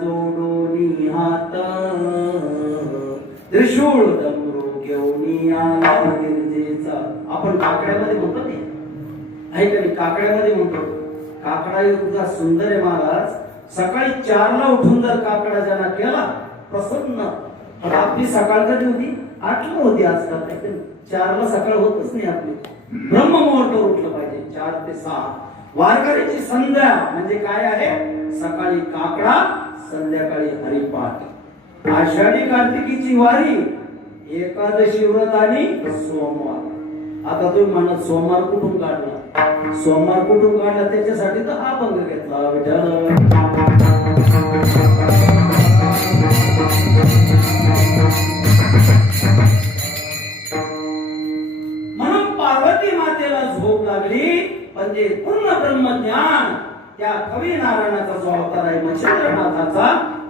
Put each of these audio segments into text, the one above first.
जोडोनी हात त्रिशूळ डमरू घेऊन आला गिरजेचा. आपण काकड्यामध्ये म्हणतो ते आहे का नाही? काकड्यामध्ये म्हणतो. काकडा इतका सुंदर आहे महाराज. सकाळी 4ला उठून जर काकडा ज्यांना केला प्रसन्न. पण आपली सकाळ कधी होती? 8ला होती. आजकाल 4ला सकाळ होतच नाही आपली. ब्रह्ममुहूर्त उठलं पाहिजे 4 ते 6. वारकरीची संध्या म्हणजे काय आहे? सकाळी काकडा, संध्याकाळी हरिपाठ. आषाढी कार्तिकीची वारी, एकादशी व्रत आणि सोमवार. आता तुम्ही म्हणत सोमवार कुठून काढला? सोमवार कुठून काढला? त्याच्यासाठी तर हा भंग घेतला विठ्ठल. म्हणून पार्वती मातेला झोप लागली. पण ते पूर्ण ब्रह्मज्ञान त्या कवी नारायणाचा जो अवतार आहे मच्छिंद्रनाथाचा,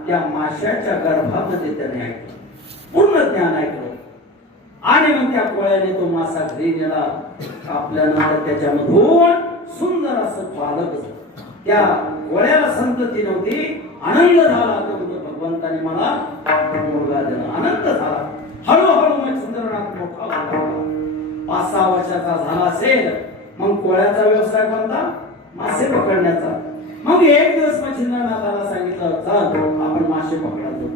त्या माशाच्या गर्भामध्ये त्याने ऐकलं. पूर्ण ज्ञान ऐकलं. आणि मग त्या कोळ्याने तो मासा घरी नेला. कापल्यानंतर त्याच्यामधून सुंदर असं बालक. त्या कोळ्याला संतती नव्हती. आनंद झाला. तर भगवंताने मला मुलगा दिला. आनंद झाला. हळूहळू मच्छिंद्रनाथ मोठा झाला. 5-6 वर्षाचा झाला असेल. मग कोळ्याचा व्यवसाय कोणता? मासे पकडण्याचा. मग एक दिवस मच्छिंद्रनाथाला सांगितलं, चल आपण मासे पकडायचो.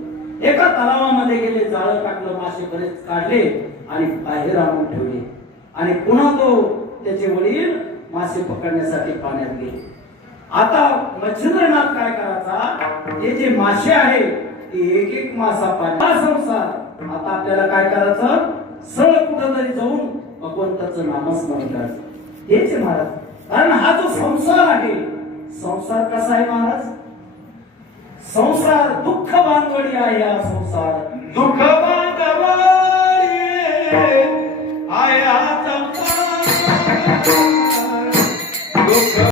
एका तलावामध्ये गेले, जाळं टाकलं, मासे बरेच काढले आणि बाहेर आणून ठेवले. आणि पुन्हा तो त्याचे वडील मासे पकडण्यासाठी पाण्यात गेले. आता मच्छिंद्रनाथ काय करायचा? हे जे मासे आहे ते एक एक मासा पाण्यात संसार. आता आपल्याला काय करायचं? सरळ कुठं तरी जाऊन भगवंताचं नामस्मरण करायचं. हेच महाराज. कारण हा जो संसार आहे, संसार कसा आहे महाराज? संसार दुःख बांधवडी आहे. हा संसार दुःख